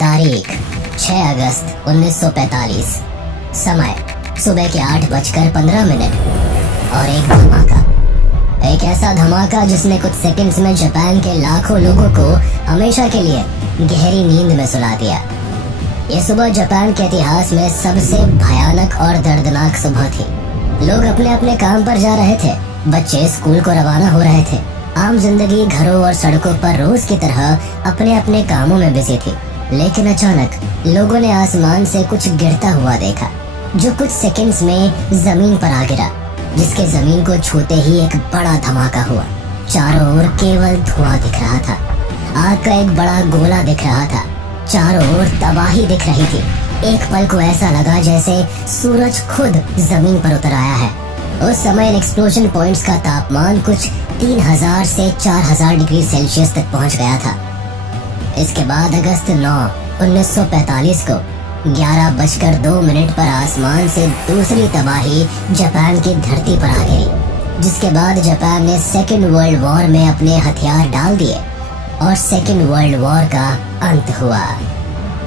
तारीख 6 अगस्त 1945। समय सुबह के 8:15 और एक धमाका। एक ऐसा धमाका जिसने कुछ सेकंड्स में जापान के लाखों लोगों को हमेशा के लिए गहरी नींद में सुला दिया। ये सुबह जापान के इतिहास में सबसे भयानक और दर्दनाक सुबह थी। लोग अपने अपने काम पर जा रहे थे, बच्चे स्कूल को रवाना हो रहे थे। आम जिंदगी घरों और सड़कों पर रोज की तरह अपने अपने कामों में बिजी थी। लेकिन अचानक लोगों ने आसमान से कुछ गिरता हुआ देखा, जो कुछ सेकंड्स में जमीन पर आ गिरा, जिसके जमीन को छूते ही एक बड़ा धमाका हुआ। चारों ओर केवल धुआं दिख रहा था। आग का एक बड़ा गोला दिख रहा था। चारों ओर तबाही दिख रही थी। एक पल को ऐसा लगा जैसे सूरज खुद जमीन पर उतर आया है। उस समय इन एक्सप्लोजन पॉइंट्स का तापमान कुछ 3000 से 4000 डिग्री सेल्सियस तक पहुंच गया था। इसके बाद अगस्त 9, 1945 को 11:02 पर आसमान से दूसरी तबाही जापान की धरती पर आ गिरी, जिसके बाद जापान ने सेकेंड वर्ल्ड वॉर में अपने हथियार डाल दिए और सेकेंड वर्ल्ड वॉर का अंत हुआ।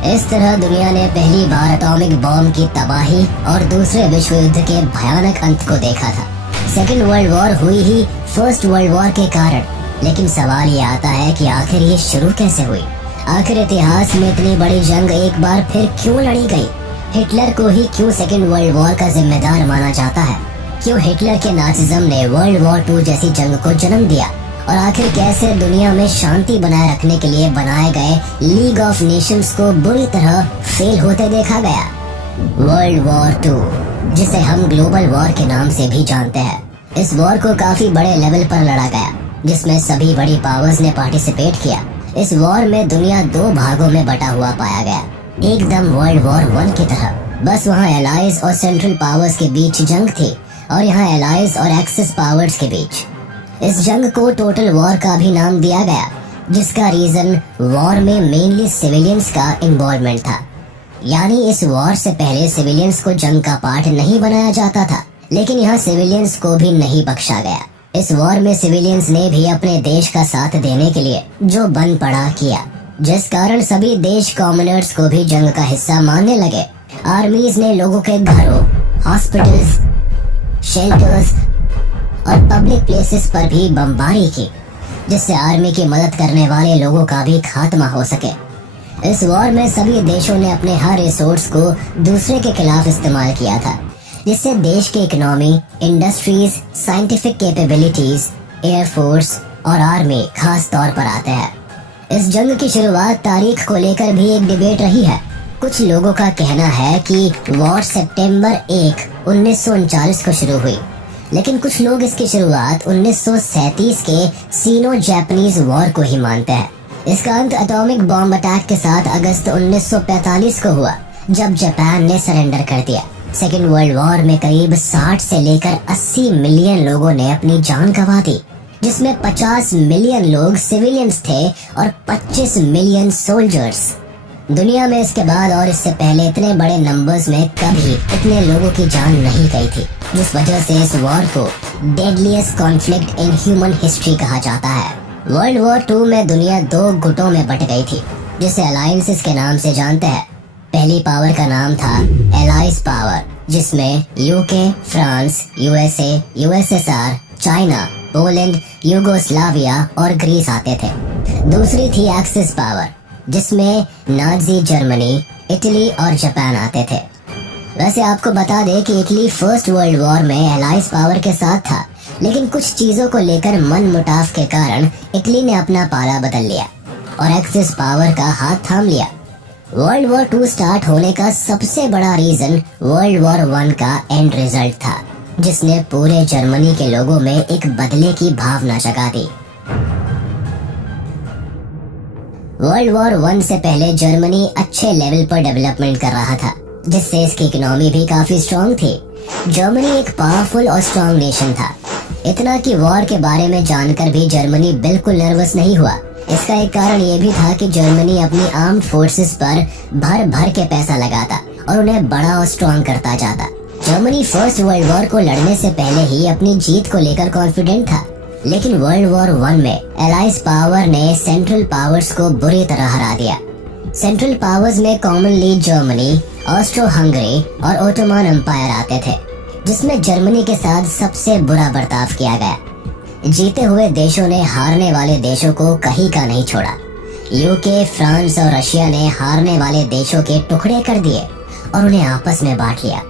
इस तरह दुनिया ने पहली बार एटॉमिक बॉम्ब की तबाही और दूसरे विश्व युद्ध के भयानक अंत को देखा था। सेकेंड वर्ल्ड वॉर हुई ही फर्स्ट वर्ल्ड वॉर के कारण, लेकिन सवाल ये आता है कि आखिर ये शुरू कैसे हुई? आखिर इतिहास में इतनी बड़ी जंग एक बार फिर क्यों लड़ी गई? हिटलर को ही क्यों सेकेंड वर्ल्ड वॉर का जिम्मेदार माना जाता है? क्यों हिटलर के नाजिज्म ने वर्ल्ड वॉर 2 जैसी जंग को जन्म दिया? और आखिर कैसे दुनिया में शांति बनाए रखने के लिए बनाए गए लीग ऑफ नेशंस को बुरी तरह फेल होते देखा गया? वर्ल्ड वॉर 2, जिसे हम ग्लोबल वॉर के नाम से भी जानते हैं, इस वॉर को काफी बड़े लेवल पर लड़ा गया, जिसमें सभी बड़ी पावर्स ने पार्टिसिपेट किया। इस वॉर में दुनिया 2 भागों में बटा हुआ पाया गया, एकदम वर्ल्ड वॉर 1 की तरह। बस वहाँ एलाइज और सेंट्रल पावर्स के बीच जंग थी और यहाँ एलाइज और एक्सिस पावर्स के बीच। इस जंग को टोटल वॉर का भी नाम दिया गया, जिसका रीजन वॉर में मेनली सिविलियंस का इन्वॉल्वमेंट था। यानी इस वॉर से पहले सिविलियंस को जंग का पार्ट नहीं बनाया जाता था, लेकिन यहाँ सिविलियंस को भी नहीं बख्शा गया। इस वॉर में सिविलियंस ने भी अपने देश का साथ देने के लिए जो बन पड़ा किया, जिस कारण सभी देश कॉमनर्स को भी जंग का हिस्सा मानने लगे। आर्मीज ने लोगों के घरों, हॉस्पिटल्स, शेल्टर्स और पब्लिक प्लेसेस पर भी बमबारी की, जिससे आर्मी की मदद करने वाले लोगों का भी खात्मा हो सके। इस वॉर में सभी देशों ने अपने हर रिसोर्स को दूसरे के खिलाफ इस्तेमाल किया था, जिससे देश की economy, industries, scientific capabilities, air force और आर्मी खास तौर पर आते हैं। इस जंग की शुरुआत तारीख को लेकर भी एक डिबेट रही है। कुछ लोगों का कहना है कि वॉर सितंबर 1, 1939 को शुरू हुई, लेकिन कुछ लोग इसकी शुरुआत 1937 के सीनो जापानीज वॉर को ही मानते हैं। इसका अंत एटॉमिक बॉम्ब अटैक के साथ अगस्त 1945 को हुआ, जब जापान ने सरेंडर कर दिया। सेकेंड वर्ल्ड वॉर में करीब 60 से लेकर 80 मिलियन लोगों ने अपनी जान गंवा दी, जिसमें 50 मिलियन लोग सिविलियंस थे और 25 मिलियन सोल्जर्स। दुनिया में इसके बाद और इससे पहले इतने बड़े नंबर्स में कभी इतने लोगों की जान नहीं गई थी, जिस वजह से इस वॉर को deadliest conflict in human history कहा जाता है। वर्ल्ड वॉर 2 में दुनिया 2 गुटों में बट गई थी, जिसे अलायंसेस के नाम से जानते हैं। पहली पावर का नाम था एलाइज पावर, जिसमें UK, France, USA, USSR, China, Poland, Yugoslavia और ग्रीस आते थे। दूसरी थी एक्सिस पावर, जिसमें नाजी जर्मनी, इटली और जापान आते थे। वैसे आपको बता दें कि इटली फर्स्ट वर्ल्ड वॉर में एलाइज पावर के साथ था, लेकिन कुछ चीजों को लेकर मन मुटाव के कारण इटली ने अपना पाला बदल लिया और एक्सिस पावर का हाथ थाम लिया। वर्ल्ड वॉर 2 स्टार्ट होने का सबसे बड़ा रीजन वर्ल्ड वॉर 1 का एंड रिजल्ट था, जिसने पूरे जर्मनी के लोगों में एक बदले की भावना जगा दी। वर्ल्ड वॉर 1 से पहले जर्मनी अच्छे लेवल पर डेवलपमेंट कर रहा था, जिससे इसकी इकोनॉमी भी काफी स्ट्रांग थी। जर्मनी एक पावरफुल और स्ट्रांग नेशन था, इतना कि वॉर के बारे में जानकर भी जर्मनी बिल्कुल नर्वस नहीं हुआ। इसका एक कारण ये भी था कि जर्मनी अपनी आर्म्ड फोर्सेस पर भर भर के पैसा लगाता और उन्हें बड़ा और स्ट्रांग करता जाता। जर्मनी फर्स्ट वर्ल्ड वॉर को लड़ने से पहले ही अपनी जीत को लेकर कॉन्फिडेंट था, लेकिन वर्ल्ड वॉर 1 में एलाइज पावर ने सेंट्रल पावर्स को बुरी तरह हरा दिया। सेंट्रल पावर्स में कॉमनली जर्मनी, ऑस्ट्रो हंगरी और ओटोमन एम्पायर आते थे, जिसमें जर्मनी के साथ सबसे बुरा बर्ताव किया गया। जीते हुए देशों ने हारने वाले देशों को कहीं का नहीं छोड़ा। यूके, फ्रांस और रशिया ने हारने वाले देशों के टुकड़े कर दिए और उन्हें आपस में बांट लिया।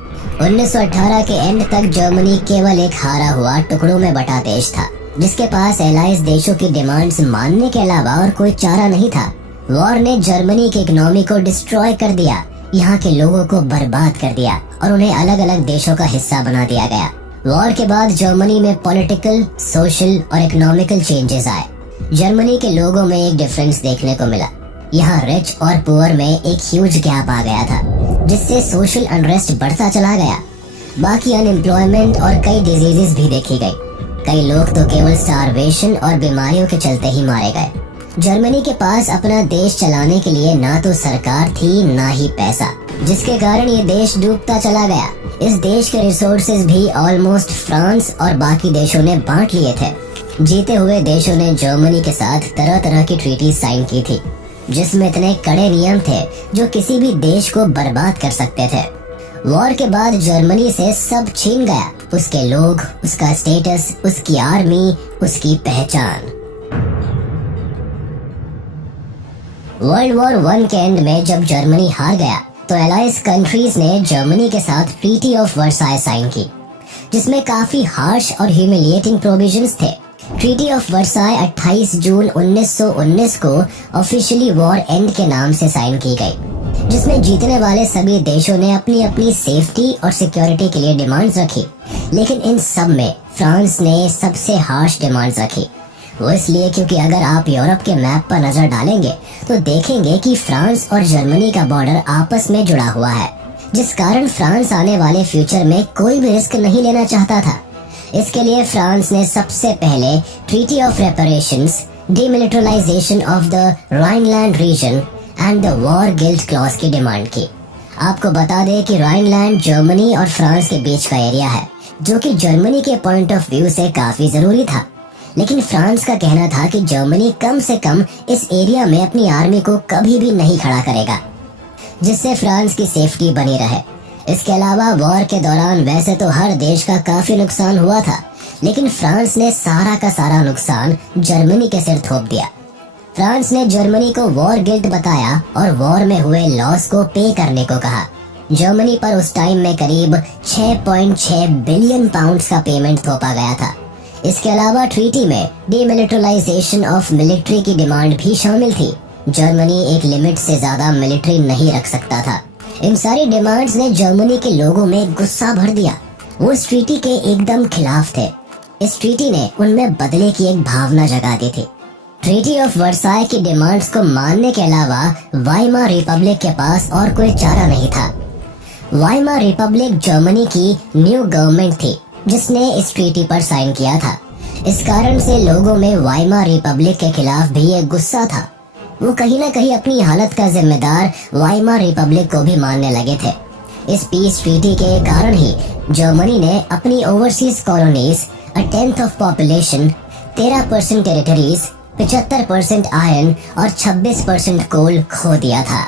1918 के एंड तक जर्मनी केवल एक हारा हुआ टुकड़ों में बटा देश था, जिसके पास एलाइज देशों की डिमांड्स मानने के अलावा और कोई चारा नहीं था। वॉर ने जर्मनी की इकोनॉमी को डिस्ट्रॉय कर दिया, यहाँ के लोगों को बर्बाद कर दिया और उन्हें अलग अलग देशों का हिस्सा बना दिया गया। वॉर के बाद जर्मनी में पॉलिटिकल, सोशल और इकोनॉमिकल चेंजेस आए। जर्मनी के लोगों में एक डिफरेंस देखने को मिला। यहाँ रिच और पुअर में एक ह्यूज गैप आ गया था, जिससे सोशल अनरेस्ट बढ़ता चला गया। बाकी अनएम्प्लॉयमेंट और कई डिजीजेस भी देखी गई। कई लोग तो केवल स्टारवेशन और बीमारियों के चलते ही मारे गए। जर्मनी के पास अपना देश चलाने के लिए ना तो सरकार थी ना ही पैसा, जिसके कारण ये देश डूबता चला गया। इस देश के रिसोर्सेज भी ऑलमोस्ट फ्रांस और बाकी देशों ने बांट लिए थे। जीते हुए देशों ने जर्मनी के साथ तरह तरह की ट्रीटी साइन की थी, जिसमें इतने कड़े नियम थे जो किसी भी देश को बर्बाद कर सकते थे। वॉर के बाद जर्मनी से सब छीन गया, उसके लोग, उसका स्टेटस, उसकी आर्मी, उसकी पहचान। वर्ल्ड वॉर 1 के एंड में जब जर्मनी हार गया तो एलाइज कंट्रीज ने जर्मनी के साथ ट्रीटी ऑफ वर्साई साइन की, जिसमें काफी हार्श और ह्यूमिलिएटिंग प्रोविजंस थे। ट्रीटी ऑफ वर्साई 28 जून 1919 को ऑफिशियली वॉर एंड के नाम से साइन की गई, जिसमें जीतने वाले सभी देशों ने अपनी अपनी सेफ्टी और सिक्योरिटी के लिए डिमांड्स रखी। लेकिन इन सब में फ्रांस ने सबसे हार्श डिमांड्स रखी। वो इसलिए क्योंकि अगर आप यूरोप के मैप पर नजर डालेंगे तो देखेंगे कि फ्रांस और जर्मनी का बॉर्डर आपस में जुड़ा हुआ है, जिस कारण फ्रांस आने वाले फ्यूचर में कोई भी रिस्क नहीं लेना चाहता था। इसके लिए फ्रांस ने सबसे पहले treaty of reparations, demilitarization of the Rhineland region and the war guilt clause की डिमांड की। आपको बता दें कि राइनलैंड जर्मनी और फ्रांस के बीच का एरिया है, जो कि जर्मनी के पॉइंट ऑफ व्यू से काफी जरूरी था। लेकिन फ्रांस का कहना था कि जर्मनी कम से कम इस एरिया में अपनी आर्मी को कभी भी नहीं खड़ा करेगा, जिससे फ्रांस की सेफ्टी बनी रहे। इसके अलावा वॉर के दौरान वैसे तो हर देश का काफी नुकसान हुआ था, लेकिन फ्रांस ने सारा का सारा नुकसान जर्मनी के सिर थोप दिया। फ्रांस ने जर्मनी को वॉर गिल्ट बताया और वॉर में हुए लॉस को पे करने को कहा। जर्मनी पर उस टाइम में करीब 6.6 बिलियन पाउंड्स का पेमेंट थोपा गया था। इसके अलावा ट्रीटी में डिमिलिटराइजेशन ऑफ मिलिट्री की डिमांड भी शामिल थी। जर्मनी एक लिमिट से ज्यादा मिलिट्री नहीं रख सकता था। इन सारी डिमांड्स ने जर्मनी के लोगों में गुस्सा भर दिया। वो इस ट्रीटी के एकदम खिलाफ थे। इस ट्रीटी ने उनमें बदले की एक भावना जगा दी थी। ट्रीटी ऑफ वर्साई की डिमांड्स को मानने के अलावा वाइमार रिपब्लिक के पास और कोई चारा नहीं था। वाइमार रिपब्लिक जर्मनी की न्यू गवर्नमेंट थी, जिसने इस ट्रीटी पर साइन किया था। इस कारण से लोगों में वाइमार रिपब्लिक के खिलाफ भी एक गुस्सा था। वो कहीं ना कहीं अपनी हालत का जिम्मेदार वाइमार रिपब्लिक को भी मानने लगे थे। इस पीस ट्रीटी के कारण ही जर्मनी ने अपनी overseas colonies, 1/10 of population, 13% territories, 75% iron और 26% कोल खो दिया था।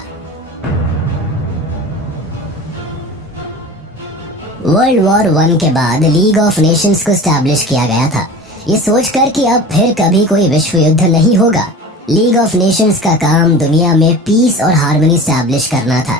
वर्ल्ड वॉर 1 के बाद लीग ऑफ नेशंस को स्टैब्लिश किया गया था, ये सोचकर कि अब फिर कभी कोई विश्व युद्ध नहीं होगा। लीग ऑफ नेशंस का काम दुनिया में पीस और हार्मनी स्टैब्लिश करना था,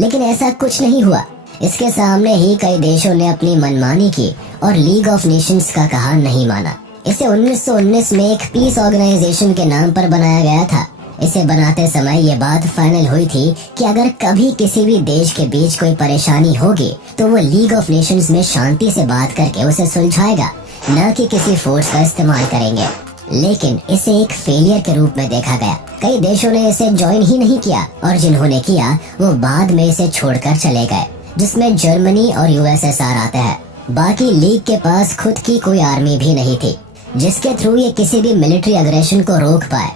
लेकिन ऐसा कुछ नहीं हुआ। इसके सामने ही कई देशों ने अपनी मनमानी की और लीग ऑफ नेशंस का कहा नहीं माना। इसे 1919 में एक पीस ऑर्गेनाइजेशन के नाम पर बनाया गया था। इसे बनाते समय ये बात फाइनल हुई थी कि अगर कभी किसी भी देश के बीच कोई परेशानी होगी तो वो लीग ऑफ नेशंस में शांति से बात करके उसे सुलझाएगा, न कि किसी फोर्स का इस्तेमाल करेंगे। लेकिन इसे एक फेलियर के रूप में देखा गया। कई देशों ने इसे ज्वाइन ही नहीं किया और जिन्होंने किया वो बाद में इसे छोड़कर चले गए, जिसमें जर्मनी और यूएसएसआर आते हैं। बाकी लीग के पास खुद की कोई आर्मी भी नहीं थी जिसके थ्रू ये किसी भी मिलिट्री अग्रेशन को रोक पाए।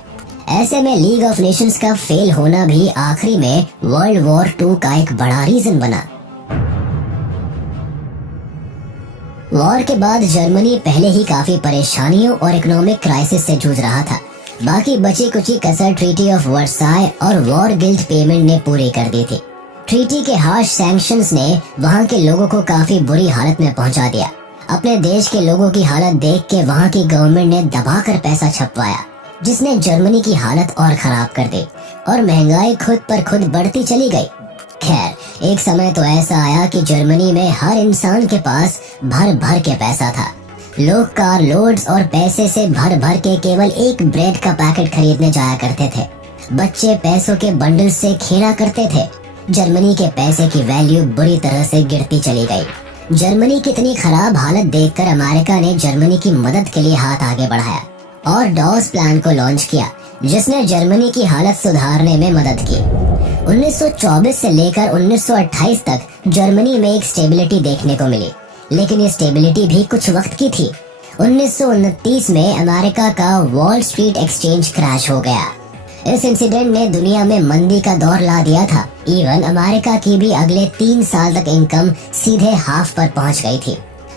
ऐसे में लीग ऑफ नेशंस का फेल होना भी आखिरी में वर्ल्ड वॉर 2 का एक बड़ा रीजन बना। वॉर के बाद जर्मनी पहले ही काफी परेशानियों और इकोनॉमिक क्राइसिस से जूझ रहा था। बाकी बची कुची कसर ट्रीटी ऑफ वर्साय और वॉर गिल्ट पेमेंट ने पूरी कर दी थी। ट्रीटी के हार्श सैंक्शंस ने वहाँ के लोगों को काफी बुरी हालत में पहुंचा दिया। अपने देश के लोगों की हालत देख के वहाँ की गवर्नमेंट ने दबाकर पैसा छपवाया, जिसने जर्मनी की हालत और खराब कर दी और महंगाई खुद पर खुद बढ़ती चली गई। खैर, एक समय तो ऐसा आया कि जर्मनी में हर इंसान के पास भर भर के पैसा था। लोग कार लोड्स और पैसे से भर भर के केवल एक ब्रेड का पैकेट खरीदने जाया करते थे। बच्चे पैसों के बंडल से खेला करते थे। जर्मनी के पैसे की वैल्यू बुरी तरह से गिरती चली गई। जर्मनी की इतनी खराब हालत देखकर अमेरिका ने जर्मनी की मदद के लिए हाथ आगे बढ़ाया और डॉस प्लान को लॉन्च किया, जिसने जर्मनी की हालत सुधारने में मदद की। 1924 से लेकर 1928 तक जर्मनी में एक स्टेबिलिटी देखने को मिली, लेकिन ये स्टेबिलिटी भी कुछ वक्त की थी। 1929 में अमेरिका का वॉल स्ट्रीट एक्सचेंज क्रैश हो गया। इस इंसिडेंट ने दुनिया में मंदी का दौर ला दिया था। इवन अमेरिका की भी अगले 3 साल तक इनकम सीधे हाफ पर पहुंच गई थी।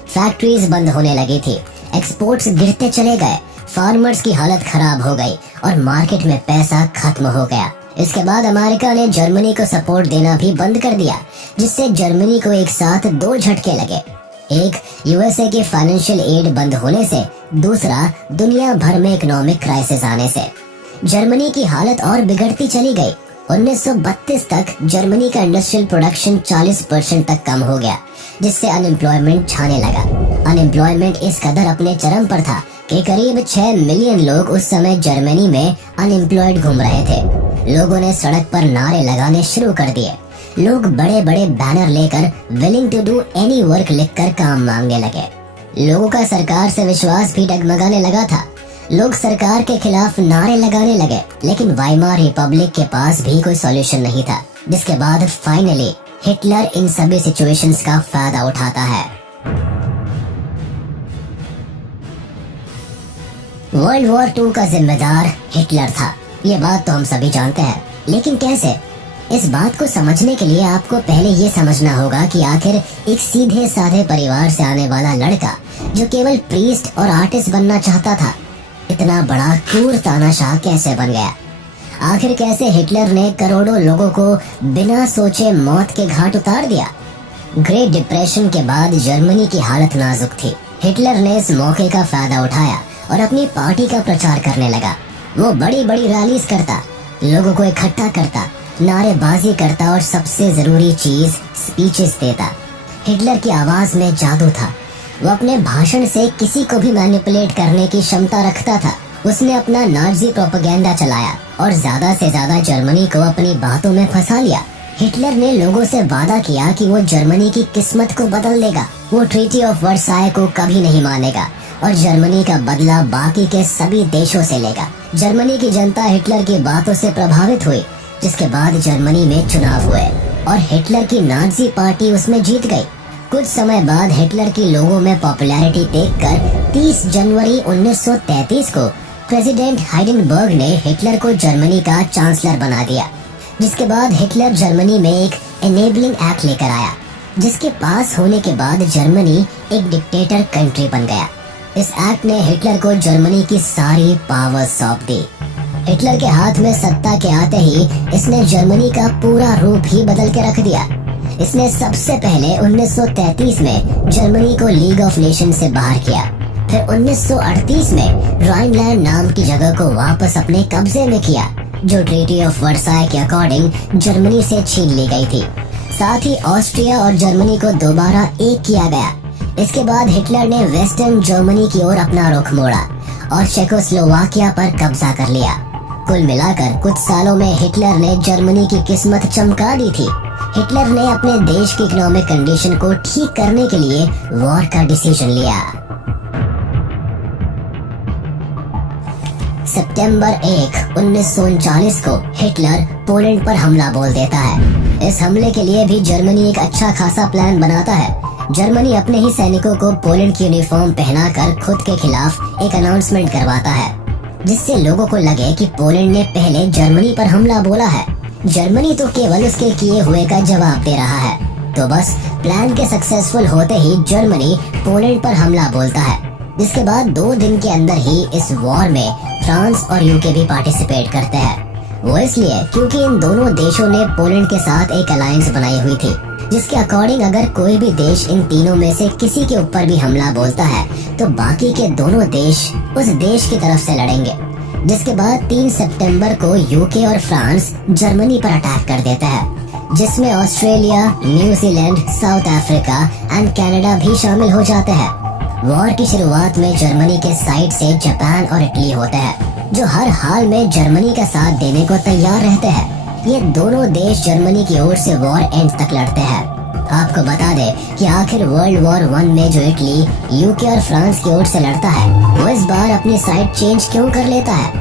फैक्ट्रीज बंद होने लगी थी, एक्सपोर्ट्स गिरते चले गए, फार्मर्स की हालत खराब हो गई और मार्केट में पैसा खत्म हो गया। इसके बाद अमेरिका ने जर्मनी को सपोर्ट देना भी बंद कर दिया, जिससे जर्मनी को एक साथ 2 झटके लगे। एक, यूएसए की फाइनेंशियल एड बंद होने से, दूसरा दुनिया भर में इकोनॉमिक क्राइसिस आने से। जर्मनी की हालत और बिगड़ती चली गई। 1932 तक जर्मनी का इंडस्ट्रियल प्रोडक्शन 40% तक कम हो गया, जिससे अनएम्प्लॉयमेंट छाने लगा। अनएम्प्लॉयमेंट इस कदर अपने चरम पर था कि करीब 6 मिलियन लोग उस समय जर्मनी में अनएम्प्लॉयड घूम रहे थे। लोगों ने सड़क पर नारे लगाने शुरू कर दिए। लोग बड़े बड़े बैनर लेकर willing to do any work लिखकर काम मांगने लगे। लोगों का सरकार से विश्वास भी डगमगाने लगा था। लोग सरकार के खिलाफ नारे लगाने लगे, लेकिन वाइमार रिपब्लिक के पास भी कोई सॉल्यूशन नहीं था, जिसके बाद फाइनली हिटलर इन सभी सिचुएशंस का फायदा उठाता है। वर्ल्ड वॉर 2 का जिम्मेदार हिटलर था, ये बात तो हम सभी जानते हैं, लेकिन कैसे? इस बात को समझने के लिए आपको पहले ये समझना होगा कि आखिर एक सीधे साधे परिवार से आने वाला लड़का जो केवल प्रीस्ट और आर्टिस्ट बनना चाहता था, इतना बड़ा क्रूर तानाशाह कैसे बन गया? आखिर कैसे हिटलर ने करोड़ों लोगों को बिना सोचे मौत के घाट उतार दिया? ग्रेट डिप्रेशन के बाद जर्मनी की हालत नाजुक थी। हिटलर ने इस मौके का फायदा उठाया और अपनी पार्टी का प्रचार करने लगा। वो बड़ी बड़ी रैलीज करता, लोगों को इकट्ठा करता, नारेबाजी करता और सबसे जरूरी चीज स्पीचेस देता। हिटलर की आवाज में जादू था। वो अपने भाषण से किसी को भी मैनिपुलेट करने की क्षमता रखता था। उसने अपना नाजी प्रोपेगेंडा चलाया और ज्यादा से ज्यादा जर्मनी को अपनी बातों में फंसा लिया। हिटलर ने लोगों से वादा किया कि वो जर्मनी की किस्मत को बदल देगा। वो ट्रीटी ऑफ वर्साय को कभी नहीं मानेगा और जर्मनी का बदला बाकी के सभी देशों से लेगा। जर्मनी की जनता हिटलर की बातों से प्रभावित हुई, जिसके बाद जर्मनी में चुनाव हुए और हिटलर की नाजी पार्टी उसमें जीत गई। कुछ समय बाद हिटलर की लोगों में पॉपुलैरिटी देखकर 30 जनवरी 1933 को प्रेसिडेंट हाइडेनबर्ग ने हिटलर को जर्मनी का चांसलर बना दिया, जिसके बाद हिटलर जर्मनी में एक एनेबलिंग एक्ट लेकर आया, जिसके पास होने के बाद जर्मनी एक डिक्टेटर कंट्री बन गया। इस एक्ट ने हिटलर को जर्मनी की सारी पावर सौंप दी। हिटलर के हाथ में सत्ता के आते ही इसने जर्मनी का पूरा रूप ही बदल के रख दिया। इसने सबसे पहले 1933 में जर्मनी को लीग ऑफ नेशन से बाहर किया। फिर 1938 में राइनलैंड नाम की जगह को वापस अपने कब्जे में किया, जो ट्रीटी ऑफ वर्साय के अकॉर्डिंग जर्मनी से छीन ली गई थी। साथ ही ऑस्ट्रिया और जर्मनी को दोबारा एक किया गया। इसके बाद हिटलर ने वेस्टर्न जर्मनी की ओर अपना रुख मोड़ा और चेकोस्लोवाकिया पर कब्जा कर लिया। कुल मिलाकर कुछ सालों में हिटलर ने जर्मनी की किस्मत चमका दी थी। हिटलर ने अपने देश की इकोनॉमिक कंडीशन को ठीक करने के लिए वॉर का डिसीजन लिया। सितंबर 1, 1939 को हिटलर पोलैंड पर हमला बोल देता है। इस हमले के लिए भी जर्मनी एक अच्छा खासा प्लान बनाता है। जर्मनी अपने ही सैनिकों को पोलैंड की यूनिफॉर्म पहनाकर खुद के खिलाफ एक अनाउंसमेंट करवाता है, जिससे लोगों को लगे कि पोलैंड ने पहले जर्मनी पर हमला बोला है। जर्मनी तो केवल उसके किए हुए का जवाब दे रहा है। तो बस प्लान के सक्सेसफुल होते ही जर्मनी पोलैंड पर हमला बोलता है, जिसके बाद 2 दिन के अंदर ही इस वॉर में फ्रांस और यूके भी पार्टिसिपेट करते हैं। वो इसलिए क्योंकि इन दोनों देशों ने पोलैंड के साथ एक अलायंस बनाई हुई थी, जिसके अकॉर्डिंग अगर कोई भी देश इन तीनों में से किसी के ऊपर भी हमला बोलता है तो बाकी के दोनों देश उस देश की तरफ से लड़ेंगे। जिसके बाद 3 सितंबर को यूके और फ्रांस जर्मनी पर अटैक कर देता है, जिसमें Australia, New Zealand, south Africa and Canada भी शामिल हो जाते हैं। वॉर की शुरुआत में जर्मनी के साइड से जापान और इटली होते हैं, जो हर हाल में जर्मनी का साथ देने को तैयार रहते हैं। ये दोनों देश जर्मनी की ओर से वॉर एंड तक लड़ते हैं। आपको बता दे कि आखिर वर्ल्ड वॉर 1 में जो इटली, यूके और फ्रांस की ओर से लड़ता है, वो इस बार अपनी साइड चेंज क्यों कर लेता है?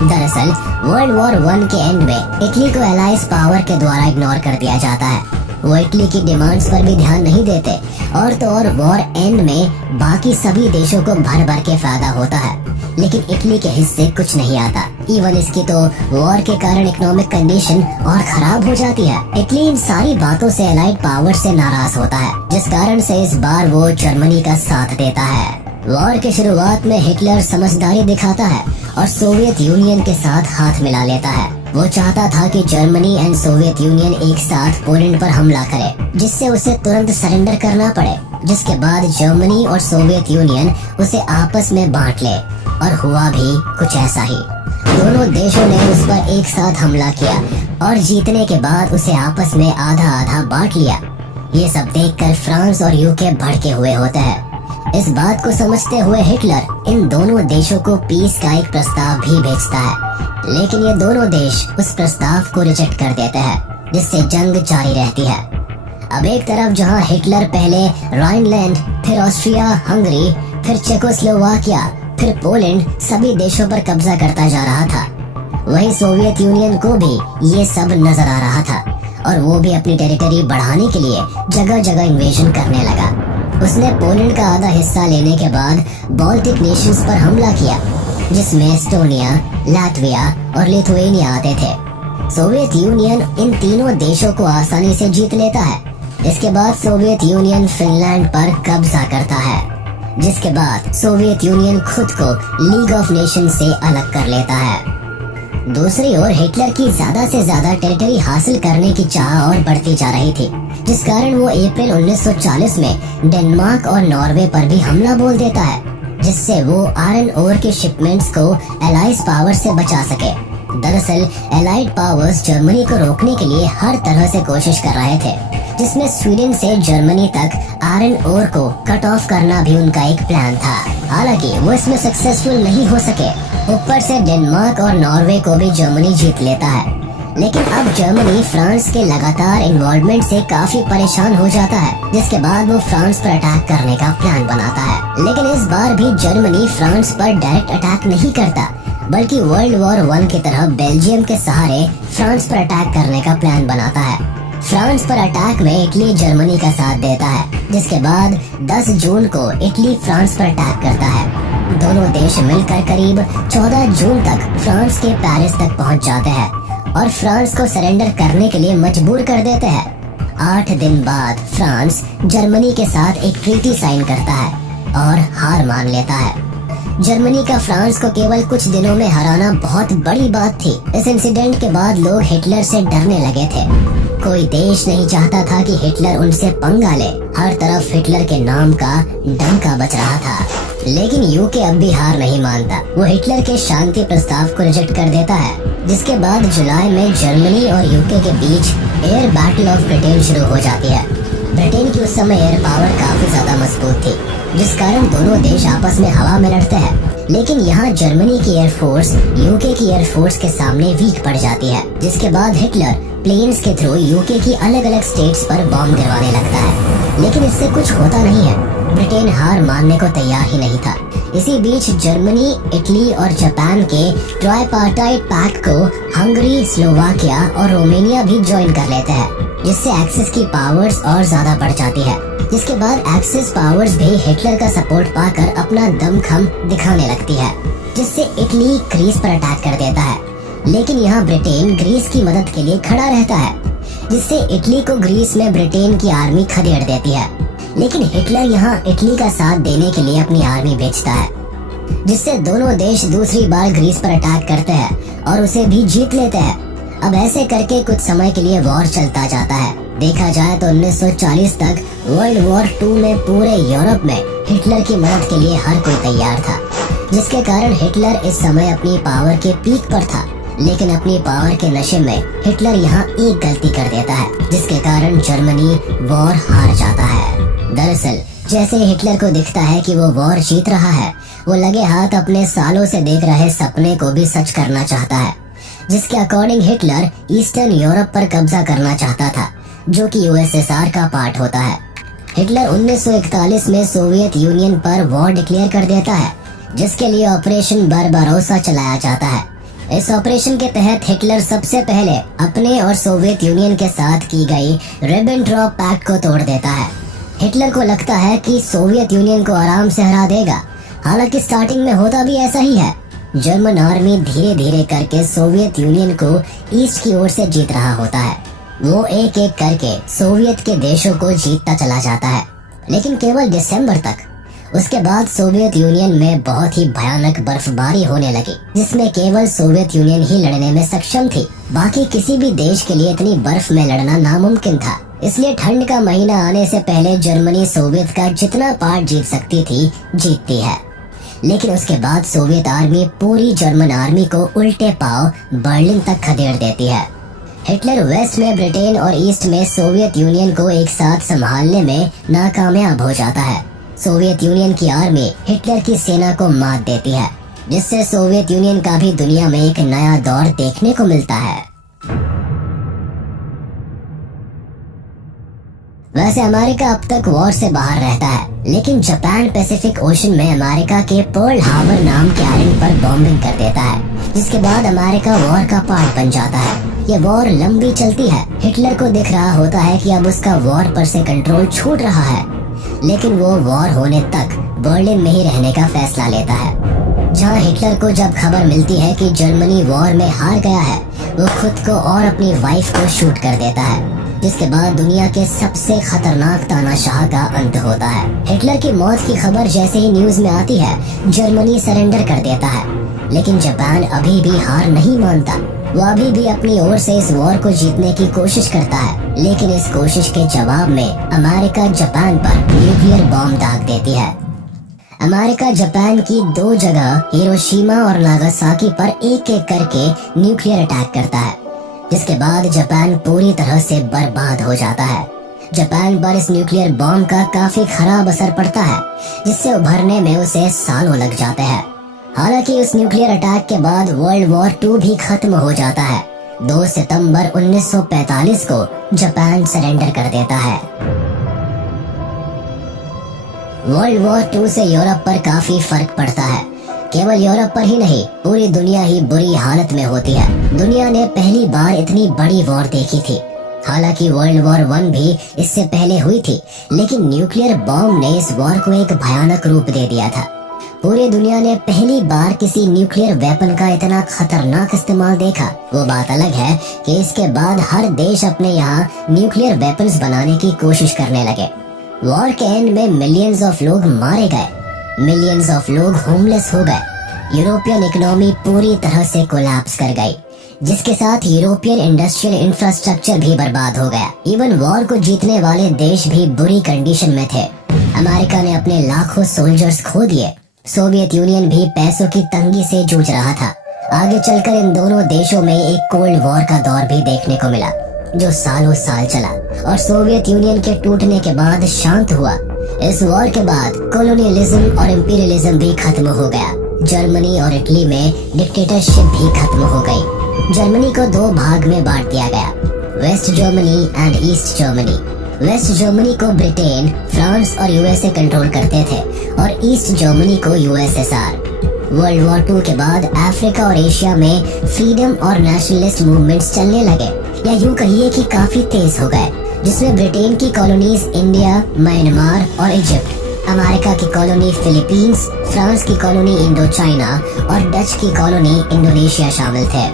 दरअसल वर्ल्ड वॉर 1 के एंड में इटली को एलाइज पावर के द्वारा इग्नोर कर दिया जाता है। वो इटली की डिमांड्स पर भी ध्यान नहीं देते और तो और वॉर एंड में बाकी सभी देशों को भर भर के फायदा होता है, लेकिन इटली के हिस्से कुछ नहीं आता। इवन इसकी तो वॉर के कारण इकोनॉमिक कंडीशन और खराब हो जाती है। इटली इन सारी बातों से एलाइड पावर से नाराज होता है, जिस कारण से इस बार वो जर्मनी का साथ देता है। वॉर के शुरुआत में हिटलर समझदारी दिखाता है और सोवियत यूनियन के साथ हाथ मिला लेता है। वो चाहता था कि जर्मनी एंड सोवियत यूनियन एक साथ पोलैंड पर हमला करे, जिससे उसे तुरंत सरेंडर करना पड़े, जिसके बाद जर्मनी और सोवियत यूनियन उसे आपस में बांट ले। और हुआ भी कुछ ऐसा ही। दोनों देशों ने उस पर एक साथ हमला किया और जीतने के बाद उसे आपस में आधा आधा बांट लिया। ये सब देखकर फ्रांस और यूके भड़के हुए होते हैं। इस बात को समझते हुए हिटलर इन दोनों देशों को पीस का एक प्रस्ताव भी भेजता है, लेकिन ये दोनों देश उस प्रस्ताव को रिजेक्ट कर देते हैं, जिससे जंग जारी रहती है। अब एक तरफ जहां हिटलर पहले राइनलैंड, फिर ऑस्ट्रिया हंगरी, फिर चेकोस्लोवाकिया, फिर पोलैंड सभी देशों पर कब्जा करता जा रहा था, वहीं सोवियत यूनियन को भी ये सब नजर आ रहा था और वो भी अपनी टेरिटरी बढ़ाने के लिए जगह जगह इन्वेजन करने लगा। उसने पोलैंड का आधा हिस्सा लेने के बाद बाल्टिक नेशंस पर हमला किया, जिसमें एस्टोनिया, लातविया और लिथुआनिया आते थे। सोवियत यूनियन इन तीनों देशों को आसानी से जीत लेता है। इसके बाद सोवियत यूनियन फिनलैंड पर कब्जा करता है, जिसके बाद सोवियत यूनियन खुद को लीग ऑफ नेशन से अलग कर लेता है। दूसरी ओर हिटलर की ज्यादा से ज्यादा टेरिटरी हासिल करने की चाह और बढ़ती जा रही थी, जिस कारण वो अप्रैल 1940 में डेनमार्क और नॉर्वे पर भी हमला बोल देता है, जिससे वो आयरन ओर के शिपमेंट्स को एलाइज पावर से बचा सके। दरअसल एलाइड पावर्स जर्मनी को रोकने के लिए हर तरह से कोशिश कर रहे थे, जिसमें स्वीडन से जर्मनी तक आयरन ओर को कट ऑफ करना भी उनका एक प्लान था। हालांकि वो इसमें सक्सेसफुल नहीं हो सके। ऊपर से डेनमार्क और नॉर्वे को भी जर्मनी जीत लेता है, लेकिन अब जर्मनी फ्रांस के लगातार इन्वॉल्वमेंट से काफी परेशान हो जाता है, जिसके बाद वो फ्रांस पर अटैक करने का प्लान बनाता है। लेकिन इस बार भी जर्मनी फ्रांस पर डायरेक्ट अटैक नहीं करता, बल्कि वर्ल्ड वॉर 1 की तरह बेल्जियम के सहारे फ्रांस पर अटैक करने का प्लान बनाता है। फ्रांस पर अटैक में इटली जर्मनी का साथ देता है, जिसके बाद 10 जून को इटली फ्रांस पर अटैक करता है। दोनों देश मिलकर करीब 14 जून तक फ्रांस के पेरिस तक पहुंच जाते हैं और फ्रांस को सरेंडर करने के लिए मजबूर कर देते हैं। 8 दिन बाद फ्रांस जर्मनी के साथ एक ट्रीटी साइन करता है और हार मान लेता है। जर्मनी का फ्रांस को केवल कुछ दिनों में हराना बहुत बड़ी बात थी। इस इंसिडेंट के बाद लोग हिटलर से डरने लगे थे। कोई देश नहीं चाहता था कि हिटलर उनसे पंगा ले। हर तरफ हिटलर के नाम का डंका बज रहा था। लेकिन यूके अब भी हार नहीं मानता। वो हिटलर के शांति प्रस्ताव को रिजेक्ट कर देता है, जिसके बाद जुलाई में जर्मनी और यूके के बीच एयर बैटल ऑफ ब्रिटेन शुरू हो जाती है। ब्रिटेन की उस समय एयर पावर काफी ज्यादा मजबूत थी, जिस कारण दोनों देश आपस में हवा में लड़ते हैं। लेकिन यहाँ जर्मनी की एयरफोर्स यूके की एयरफोर्स के सामने वीक पड़ जाती है, जिसके बाद हिटलर प्लेन्स के थ्रू यूके की अलग अलग स्टेट्स पर बॉम्ब गिरवाने लगता है। लेकिन इससे कुछ होता नहीं है। ब्रिटेन हार मानने को तैयार ही नहीं था। इसी बीच जर्मनी, इटली और जापान के ट्राइपार्टाइट पैक्ट को हंगरी, स्लोवाकिया और रोमानिया भी ज्वाइन कर लेते हैं, जिससे एक्सिस की पावर्स और ज्यादा बढ़ जाती है। जिसके बाद एक्सिस पावर्स भी हिटलर का सपोर्ट पाकर अपना दमखम दिखाने लगती है, जिससे इटली ग्रीस पर अटैक कर देता है। लेकिन यहाँ ब्रिटेन ग्रीस की मदद के लिए खड़ा रहता है, जिससे इटली को ग्रीस में ब्रिटेन की आर्मी खदेड़ देती है। लेकिन हिटलर यहाँ इटली का साथ देने के लिए अपनी आर्मी भेजता है। जिससे दोनों देश दूसरी बार ग्रीस पर अटैक करते हैं और उसे भी जीत लेते हैं। अब ऐसे करके कुछ समय के लिए वॉर चलता जाता है। देखा जाए तो 1940 तक वर्ल्ड वॉर 2 में पूरे यूरोप में हिटलर की मदद के लिए हर कोई तैयार था, जिसके कारण हिटलर इस समय अपनी पावर के पीक पर था। लेकिन अपनी पावर के नशे में हिटलर यहाँ एक गलती कर देता है, जिसके कारण जर्मनी वॉर हार जाता है। दरअसल जैसे हिटलर को दिखता है कि वो वॉर जीत रहा है, वो लगे हाथ अपने सालों से देख रहे सपने को भी सच करना चाहता है, जिसके अकॉर्डिंग हिटलर ईस्टर्न यूरोप पर कब्जा करना चाहता था, जो कि यूएसएसआर का पार्ट होता है। हिटलर 1941 में सोवियत यूनियन पर वॉर डिक्लेयर कर देता है, जिसके लिए ऑपरेशन बारबारोसा चलाया जाता है। इस ऑपरेशन के तहत हिटलर सबसे पहले अपने और सोवियत यूनियन के साथ की गई रिबेंट्रॉप पैक्ट को तोड़ देता है। हिटलर को लगता है कि सोवियत यूनियन को आराम से हरा देगा, हालांकि स्टार्टिंग में होता भी ऐसा ही है। जर्मन आर्मी धीरे धीरे करके सोवियत यूनियन को ईस्ट की ओर से जीत रहा होता है। वो एक एक करके सोवियत के देशों को जीतता चला जाता है, लेकिन केवल दिसंबर तक। उसके बाद सोवियत यूनियन में बहुत ही भयानक बर्फबारी होने लगी, जिसमें केवल सोवियत यूनियन ही लड़ने में सक्षम थी। बाकी किसी भी देश के लिए इतनी बर्फ में लड़ना नामुमकिन था। इसलिए ठंड का महीना आने से पहले जर्मनी सोवियत का जितना पार्ट जीत सकती थी, जीतती है। लेकिन उसके बाद सोवियत आर्मी पूरी जर्मन आर्मी को उल्टे पांव बर्लिन तक खदेड़ देती है। हिटलर वेस्ट में ब्रिटेन और ईस्ट में सोवियत यूनियन को एक साथ संभालने में नाकामयाब हो जाता है। सोवियत यूनियन की आर्मी हिटलर की सेना को मात देती है, जिससे सोवियत यूनियन का भी दुनिया में एक नया दौर देखने को मिलता है। वैसे अमेरिका अब तक वॉर से बाहर रहता है, लेकिन जापान पैसिफिक ओशन में अमेरिका के पर्ल हार्बर नाम के आइलैंड पर बॉम्बिंग कर देता है, जिसके बाद अमेरिका वॉर का पार्ट बन जाता है। ये वॉर लंबी चलती है। हिटलर को दिख रहा होता है कि अब उसका वॉर पर से कंट्रोल छूट रहा है, लेकिन वो वॉर होने तक बर्लिन में ही रहने का फैसला लेता है। जहाँ हिटलर को जब खबर मिलती है कि जर्मनी वॉर में हार गया है, वो खुद को और अपनी वाइफ को शूट कर देता है, जिसके बाद दुनिया के सबसे खतरनाक तानाशाह का अंत होता है। हिटलर की मौत की खबर जैसे ही न्यूज में आती है, जर्मनी सरेंडर कर देता है, लेकिन जापान अभी भी हार नहीं मानता। वो अभी भी अपनी ओर से इस वॉर को जीतने की कोशिश करता है, लेकिन इस कोशिश के जवाब में अमेरिका जापान पर न्यूक्लियर बॉम्ब दाग देती है। अमेरिका जापान की 2 जगह हिरोशिमा और नागासाकी पर एक एक करके न्यूक्लियर अटैक करता है, जिसके बाद जापान पूरी तरह से बर्बाद हो जाता है। जापान पर इस न्यूक्लियर बॉम्ब का काफी खराब असर पड़ता है, जिससे उभरने में उसे सालों लग जाते हैं। हालांकि उस न्यूक्लियर अटैक के बाद वर्ल्ड वॉर 2 भी खत्म हो जाता है। 2 सितंबर 1945 को जापान सरेंडर कर देता है। वर्ल्ड वॉर 2 से यूरोप पर काफी फर्क पड़ता है। केवल यूरोप पर ही नहीं, पूरी दुनिया ही बुरी हालत में होती है। दुनिया ने पहली बार इतनी बड़ी वॉर देखी थी। हालांकि वर्ल्ड वॉर 1 भी इससे पहले हुई थी, लेकिन न्यूक्लियर बॉम्ब ने इस वॉर को एक भयानक रूप दे दिया था। पूरी दुनिया ने पहली बार किसी न्यूक्लियर वेपन का इतना खतरनाक इस्तेमाल देखा। वो बात अलग है कि इसके बाद हर देश अपने यहाँ न्यूक्लियर वेपन्स बनाने की कोशिश करने लगे। वॉर के एंड में मिलियंस ऑफ लोग मारे गए, मिलियंस ऑफ लोग होमलेस हो गए। यूरोपियन इकोनॉमी पूरी तरह से कोलैप्स कर गई, जिसके साथ यूरोपियन इंडस्ट्रियल इंफ्रास्ट्रक्चर भी बर्बाद हो गया। इवन वॉर को जीतने वाले देश भी बुरी कंडीशन में थे। अमेरिका ने अपने लाखों सोल्जर्स खो दिए। सोवियत यूनियन भी पैसों की तंगी से जूझ रहा था। आगे चलकर इन दोनों देशों में एक कोल्ड वॉर का दौर भी देखने को मिला, जो सालों साल चला और सोवियत यूनियन के टूटने के बाद शांत हुआ। इस वॉर के बाद कॉलोनियलिज्म और इंपीरियलिज्म भी खत्म हो गया। जर्मनी और इटली में डिक्टेटरशिप भी खत्म हो गई। जर्मनी को 2 भाग में बांट दिया गया, West Germany and East Germany. West Germany को ब्रिटेन, फ्रांस और यूएसए कंट्रोल करते थे और ईस्ट जर्मनी को यूएसएसआर। वर्ल्ड वॉर 2 के बाद अफ्रीका और एशिया में फ्रीडम और नेशनलिस्ट मूवमेंट्स चलने लगे, या यूं कहिए कि काफी तेज हो गए, जिसमें ब्रिटेन की कॉलोनीज इंडिया, म्यांमार और इजिप्ट, अमेरिका की कॉलोनी फिलीपींस, फ्रांस की कॉलोनी इंडो चाइना और डच की कॉलोनी इंडोनेशिया शामिल थे।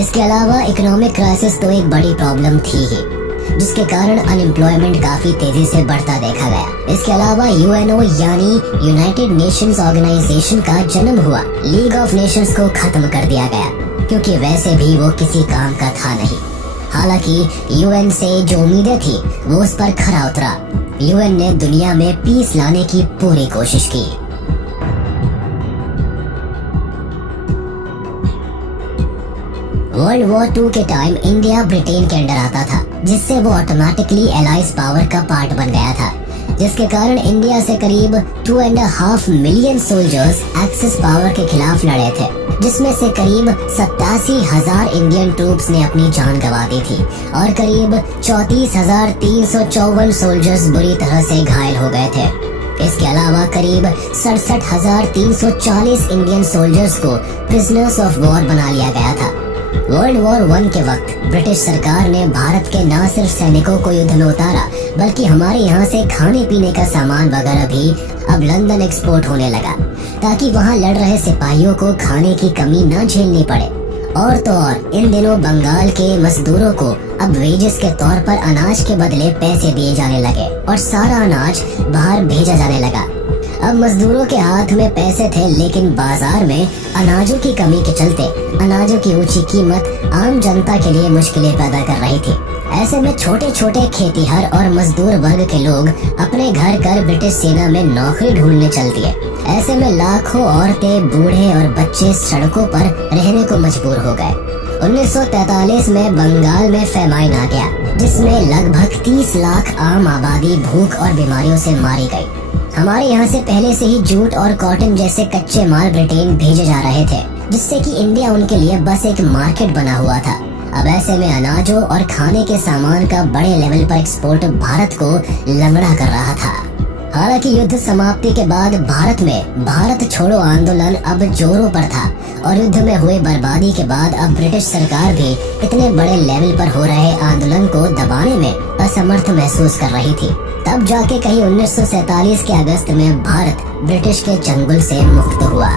इसके अलावा इकोनॉमिक क्राइसिस तो एक बड़ी प्रॉब्लम थी ही। जिसके कारण अनएम्प्लॉयमेंट काफी तेजी से बढ़ता देखा गया। इसके अलावा यूएनओ यानी यूनाइटेड नेशंस ऑर्गेनाइजेशन का जन्म हुआ। लीग ऑफ नेशंस को खत्म कर दिया गया क्योंकि वैसे भी वो किसी काम का था नहीं। हालांकि यूएन से जो उम्मीदें थी वो उस पर खरा उतरा। यूएन ने दुनिया में पीस लाने की पूरी कोशिश की। वर्ल्ड वॉर 2 के टाइम इंडिया ब्रिटेन के अंडर आता था, जिससे वो ऑटोमेटिकली एलाइज पावर का पार्ट बन गया था, जिसके कारण इंडिया से करीब 2.5 मिलियन सोल्जर्स एक्सिस पावर के खिलाफ लड़े थे, जिसमें से करीब 87,000 इंडियन ट्रूप्स ने अपनी जान गंवा दी थी और करीब 34,354 सोल्जर्स बुरी तरह से घायल हो गए थे। इसके अलावा करीब 67,340 इंडियन सोल्जर्स को प्रिजनर्स ऑफ वॉर बना लिया गया था। वर्ल्ड वॉर 1 के वक्त ब्रिटिश सरकार ने भारत के न सिर्फ सैनिकों को युद्ध में उतारा, बल्कि हमारे यहाँ से खाने पीने का सामान वगैरह भी अब लंदन एक्सपोर्ट होने लगा, ताकि वहाँ लड़ रहे सिपाहियों को खाने की कमी न झेलनी पड़े। और तो और इन दिनों बंगाल के मजदूरों को अब वेजेस के तौर पर अनाज के बदले पैसे दिए जाने लगे और सारा अनाज बाहर भेजा जाने लगा। अब मजदूरों के हाथ में पैसे थे, लेकिन बाजार में अनाजों की कमी के चलते अनाजों की ऊंची कीमत आम जनता के लिए मुश्किलें पैदा कर रही थी। ऐसे में छोटे छोटे खेतीहर और मजदूर वर्ग के लोग अपने घर कर ब्रिटिश सेना में नौकरी ढूंढने चल दिए। ऐसे में लाखों औरतें, बूढ़े और बच्चे सड़कों पर रहने को मजबूर हो गए। 1943 में बंगाल में फेमाइन आ गया, जिसमें लगभग 30 लाख आम आबादी भूख और बीमारियों से मारी गई। हमारे यहाँ से पहले से ही जूट और कॉटन जैसे कच्चे माल ब्रिटेन भेजे जा रहे थे, जिससे कि इंडिया उनके लिए बस एक मार्केट बना हुआ था। अब ऐसे में अनाजों और खाने के सामान का बड़े लेवल पर एक्सपोर्ट भारत को लंगड़ा कर रहा था। हालांकि युद्ध समाप्ति के बाद भारत में भारत छोड़ो आंदोलन अब जोरों पर था और युद्ध में हुए बर्बादी के बाद अब ब्रिटिश सरकार भी इतने बड़े लेवल पर हो रहे आंदोलन को दबाने में असमर्थ महसूस कर रही थी। तब जाके कहीं 1947 के अगस्त में भारत ब्रिटिश के चंगुल से मुक्त हुआ।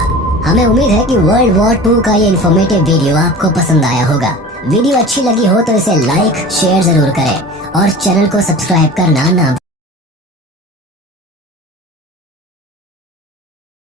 हमें उम्मीद है कि वर्ल्ड वॉर 2 का ये इन्फॉर्मेटिव वीडियो आपको पसंद आया होगा। वीडियो अच्छी लगी हो तो इसे लाइक शेयर जरूर करें और चैनल को सब्सक्राइब करना ना